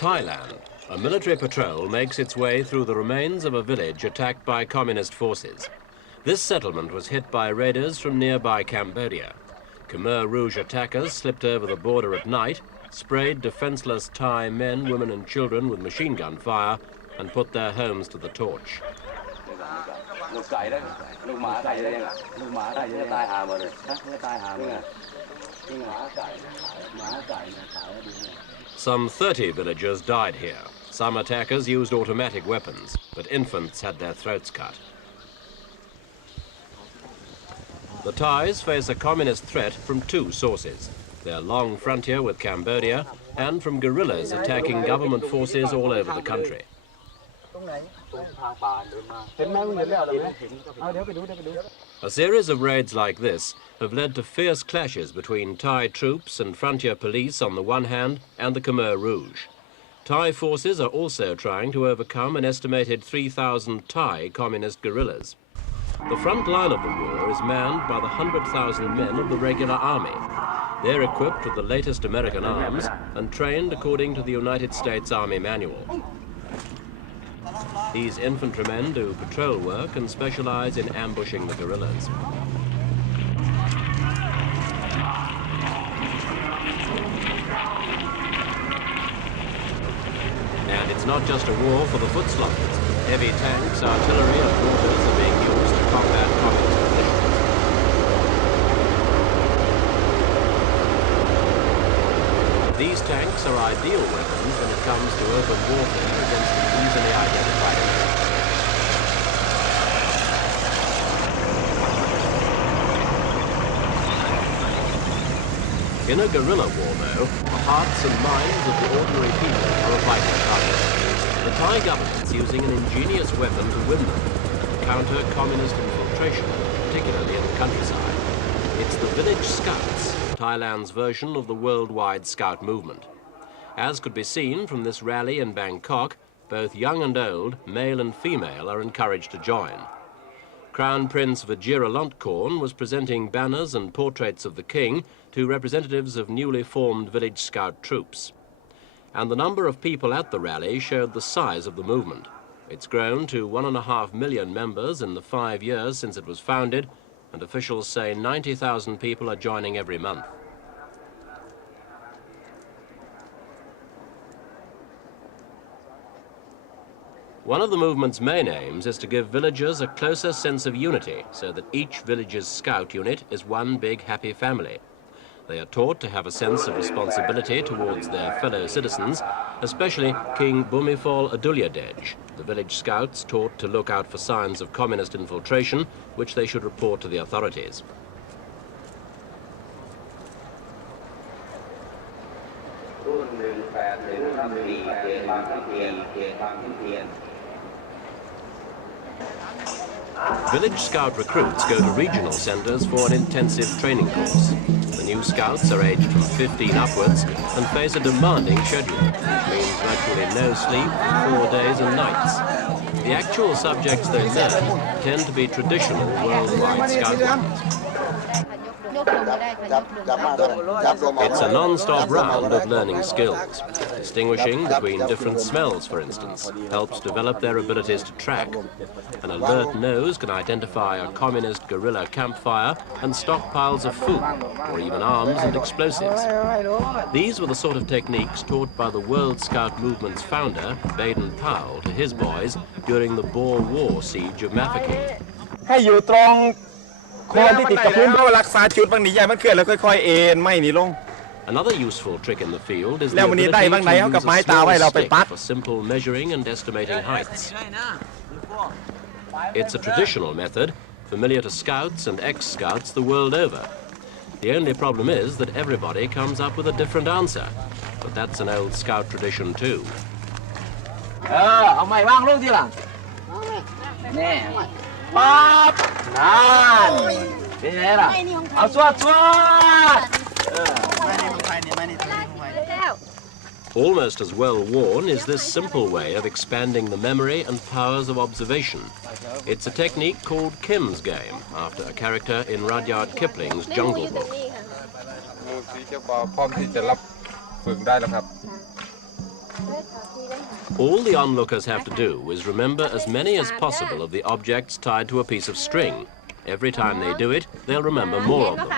Thailand, a military patrol makes its way through the remains of a village attacked by communist forces. This settlement was hit by raiders from nearby Cambodia. Khmer Rouge attackers slipped over the border at night, sprayed defenseless Thai men, women and children with machine gun fire and put their homes to the torch. Some 30 villagers died here. Some attackers used automatic weapons, but infants had their throats cut. The Thais face a communist threat from two sources: their long frontier with Cambodia and from guerrillas attacking government forces all over the country. A series of raids like this have led to fierce clashes between Thai troops and frontier police on the one hand and the Khmer Rouge. Thai forces are also trying to overcome an estimated 3,000 Thai communist guerrillas. The front line of the war is manned by the 100,000 men of the regular army. They're equipped with the latest American arms and trained according to the United States Army Manual. These infantrymen do patrol work and specialize in ambushing the guerrillas. And it's not just a war for the foot soldiers. Heavy tanks, artillery and mortars are being used to combat communist militias. These tanks are ideal weapons when it comes to open warfare against an easily identified enemy. In a guerrilla war, though, the hearts and minds of the ordinary people are a vital target. The Thai government's using an ingenious weapon to win them, to counter communist infiltration, particularly in the countryside. It's the village scouts, Thailand's version of the worldwide scout movement. As could be seen from this rally in Bangkok, both young and old, male and female, are encouraged to join. Crown Prince Vajiralongkorn was presenting banners and portraits of the king to representatives of newly formed village scout troops. And the number of people at the rally showed the size of the movement. It's grown to 1.5 million members in the 5 years since it was founded, and officials say 90,000 people are joining every month. One of the movement's main aims is to give villagers a closer sense of unity so that each village's scout unit is one big happy family. They are taught to have a sense of responsibility towards their fellow citizens, especially King Bhumifol Adulyadej. The village scouts taught to look out for signs of communist infiltration, which they should report to the authorities. Village scout recruits go to regional centres for an intensive training course. The new scouts are aged from 15 upwards and face a demanding schedule, which means virtually no sleep for 4 days and nights. The actual subjects they learn tend to be traditional worldwide scout ones. It's a non-stop round of learning skills. Distinguishing between different smells, for instance, helps develop their abilities to track. An alert nose can identify a communist guerrilla campfire and stockpiles of food, or even arms and explosives. These were the sort of techniques taught by the World Scout Movement's founder, Baden Powell, to his boys during the Boer War siege of Mafeking. Another useful trick in the field is the ability to use a small stick for simple measuring and estimating heights. It's a traditional method, familiar to scouts and ex-scouts the world over. The only problem is that everybody comes up with a different answer, but that's an old scout tradition too. Almost as well worn is this simple way of expanding the memory and powers of observation. It's a technique called Kim's game, after a character in Rudyard Kipling's Jungle Book. All the onlookers have to do is remember as many as possible of the objects tied to a piece of string. Every time they do it, they'll remember more of them.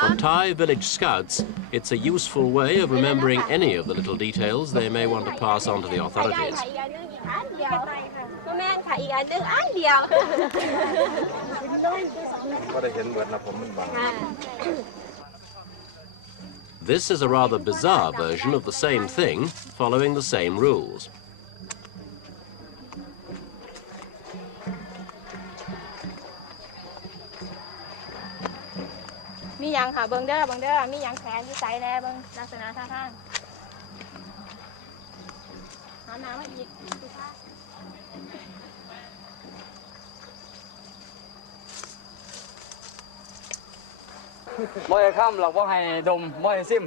For Thai village scouts, it's a useful way of remembering any of the little details they may want to pass on to the authorities. This is a rather bizarre version of the same thing, following the same rules.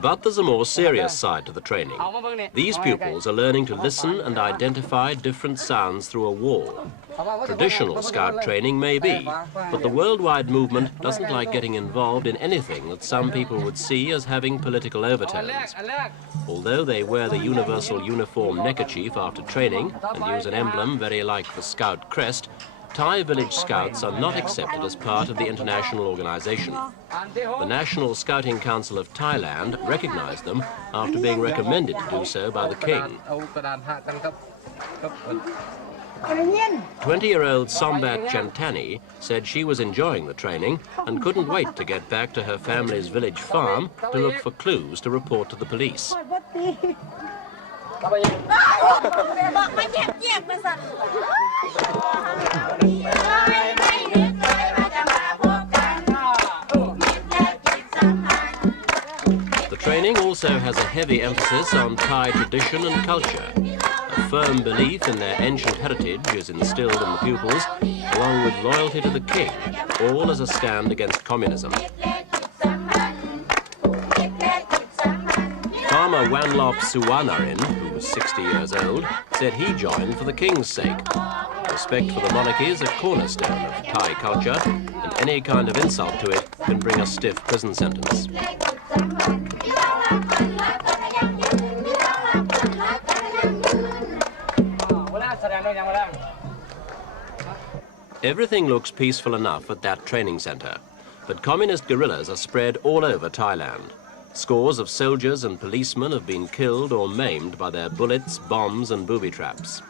But there's a more serious side to the training. These pupils are learning to listen and identify different sounds through a wall. Traditional scout training may be, but the worldwide movement doesn't like getting involved in anything that some people would see as having political overtones. Although they wear the universal uniform neckerchief after training and use an emblem very like the scout crest, Thai village scouts are not accepted as part of the international organization. The National Scouting Council of Thailand recognized them after being recommended to do so by the king. 20-year-old Sombat Chantani said she was enjoying the training and couldn't wait to get back to her family's village farm to look for clues to report to the police. The training also has a heavy emphasis on Thai tradition and culture. A firm belief in their ancient heritage is instilled in the pupils, along with loyalty to the king, all as a stand against communism. Farmer Wanlop Suwanarin, who was 60 years old, said he joined for the king's sake. Respect for the monarchy is a cornerstone of Thai culture, and any kind of insult to it can bring a stiff prison sentence. Everything looks peaceful enough at that training center, but communist guerrillas are spread all over Thailand. Scores of soldiers and policemen have been killed or maimed by their bullets, bombs and booby traps.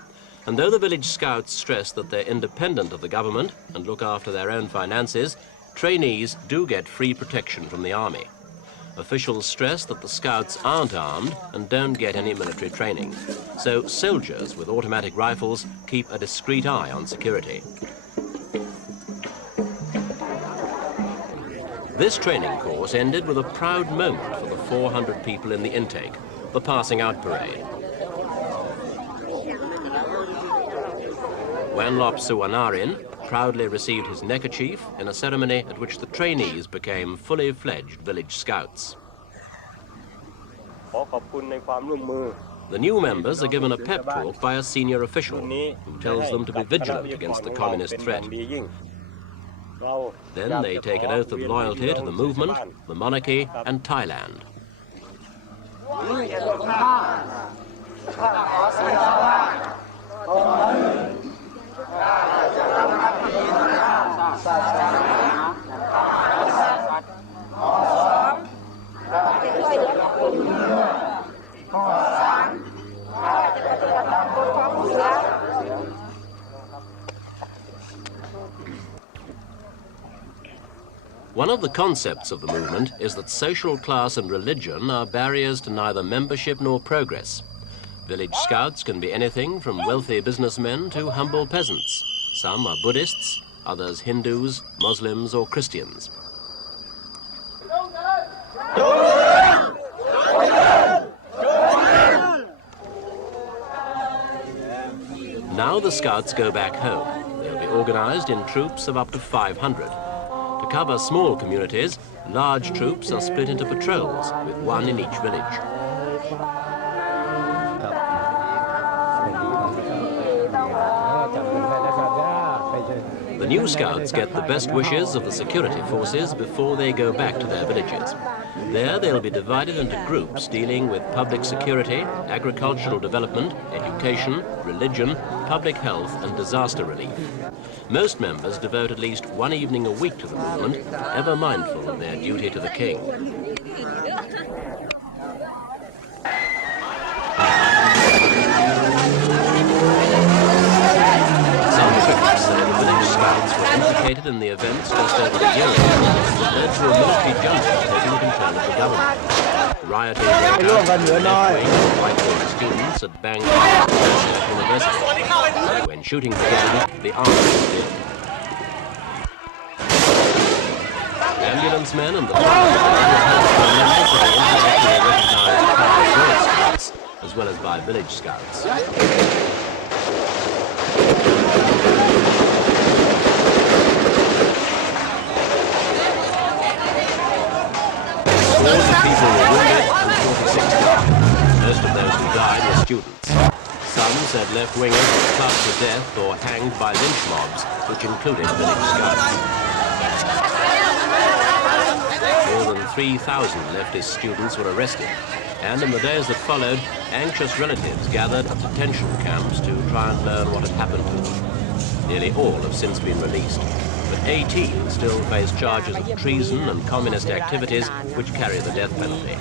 And though the village scouts stress that they're independent of the government and look after their own finances, trainees do get free protection from the army. Officials stress that the scouts aren't armed and don't get any military training. So soldiers with automatic rifles keep a discreet eye on security. This training course ended with a proud moment for the 400 people in the intake, the passing out parade. Wanlop Suwanarin proudly received his neckerchief in a ceremony at which the trainees became fully fledged village scouts. The new members are given a pep talk by a senior official who tells them to be vigilant against the communist threat. Then they take an oath of loyalty to the movement, the monarchy and Thailand. One of the concepts of the movement is that social class and religion are barriers to neither membership nor progress. Village scouts can be anything from wealthy businessmen to humble peasants. Some are Buddhists, others Hindus, Muslims or Christians. Now the scouts go back home. They'll be organized in troops of up to 500. To cover small communities, large troops are split into patrols, with one in each village. The The new scouts get the best wishes of the security forces before they go back to their villages. There they'll be divided into groups dealing with public security, agricultural development, education, religion, public health and disaster relief. Most members devote at least one evening a week to the movement, ever mindful of their duty to the king. Some critics say the village scouts were implicated in the events just over a year ago that led to a military junta taking control of the government. Rioting left-wing white-collar students at Bangkok University. When shooting began, the army did. Ambulance men and the fire were members of the internationally recognized Girl Scouts, as well as by village scouts. Scores of people were wounded and 46 died. Most of those who died were students. Some said left-wingers were clubbed to death or hanged by lynch mobs, which included village scouts. More than 3,000 leftist students were arrested, and in the days that followed, anxious relatives gathered at detention camps to try and learn what had happened to them. Nearly all have since been released, but 18 still face charges of treason and communist activities which carry the death penalty.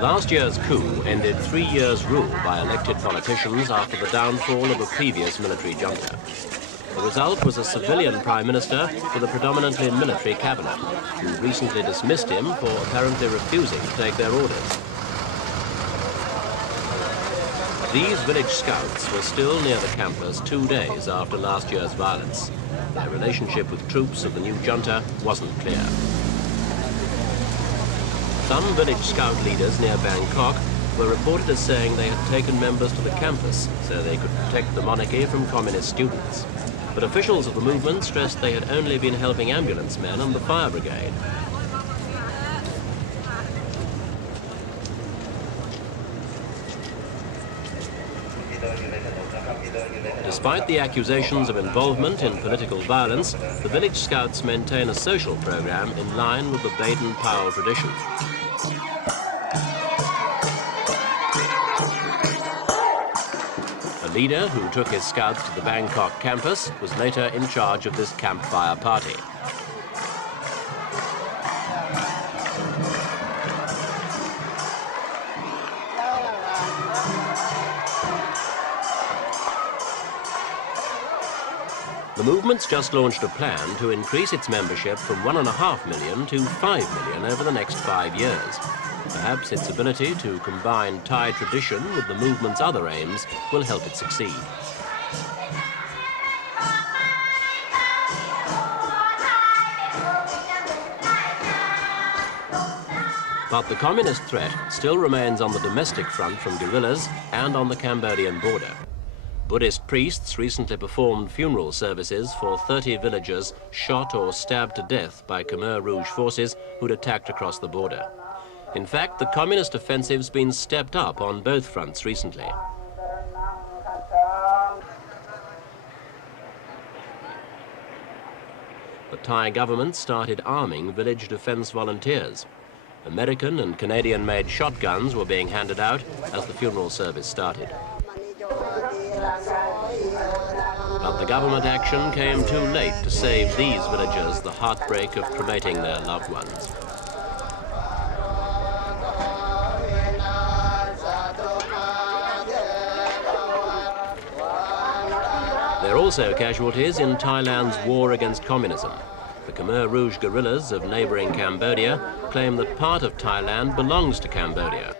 Last year's coup ended 3 years' rule by elected politicians after the downfall of a previous military junta. The result was a civilian prime minister with a predominantly military cabinet, who recently dismissed him for apparently refusing to take their orders. These village scouts were still near the campus 2 days after last year's violence. Their relationship with troops of the new junta wasn't clear. Some village scout leaders near Bangkok were reported as saying they had taken members to the campus so they could protect the monarchy from communist students. But officials of the movement stressed they had only been helping ambulance men and the fire brigade. Despite the accusations of involvement in political violence, the village scouts maintain a social program in line with the Baden-Powell tradition. A leader who took his scouts to the Bangkok campus was later in charge of this campfire party. The movement's just launched a plan to increase its membership from 1.5 million to 5 million over the next 5 years. Perhaps its ability to combine Thai tradition with the movement's other aims will help it succeed. But the communist threat still remains on the domestic front from guerrillas and on the Cambodian border. Buddhist priests recently performed funeral services for 30 villagers shot or stabbed to death by Khmer Rouge forces who'd attacked across the border. In fact, the communist offensive's been stepped up on both fronts recently. The Thai government started arming village defense volunteers. American and Canadian-made shotguns were being handed out as the funeral service started. But the government action came too late to save these villagers the heartbreak of cremating their loved ones. There are also casualties in Thailand's war against communism. The Khmer Rouge guerrillas of neighboring Cambodia claim that part of Thailand belongs to Cambodia,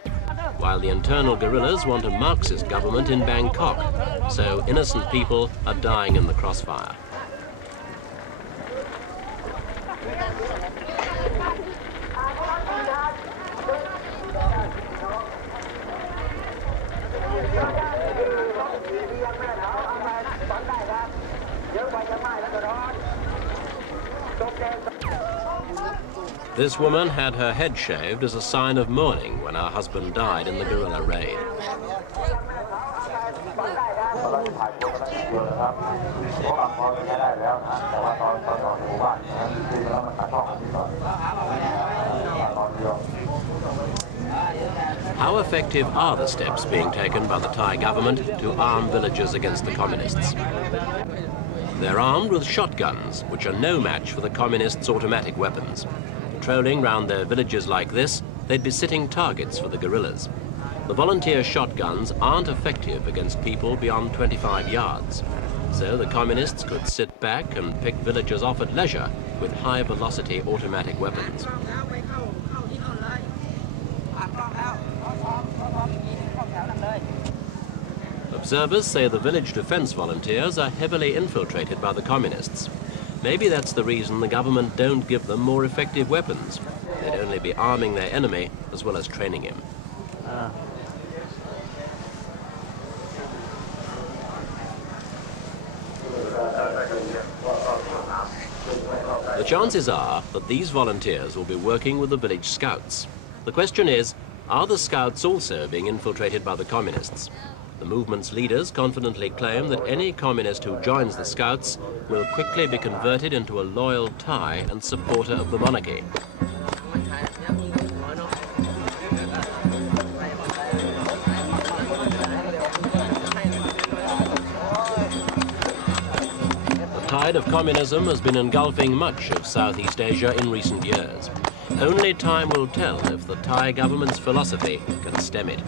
while the internal guerrillas want a Marxist government in Bangkok, so innocent people are dying in the crossfire. This woman had her head shaved as a sign of mourning when her husband died in the guerrilla raid. How effective are the steps being taken by the Thai government to arm villagers against the communists? They're armed with shotguns, which are no match for the communists' automatic weapons. Patrolling round their villages like this, they'd be sitting targets for the guerrillas. The volunteer shotguns aren't effective against people beyond 25 yards. So the communists could sit back and pick villagers off at leisure with high-velocity automatic weapons. Observers say the village defense volunteers are heavily infiltrated by the communists. Maybe that's the reason the government don't give them more effective weapons. They'd only be arming their enemy as well as training him. The chances are that these volunteers will be working with the village scouts. The question is, are the scouts also being infiltrated by the communists? The movement's leaders confidently claim that any communist who joins the scouts will quickly be converted into a loyal Thai and supporter of the monarchy. The tide of communism has been engulfing much of Southeast Asia in recent years. Only time will tell if the Thai government's philosophy can stem it.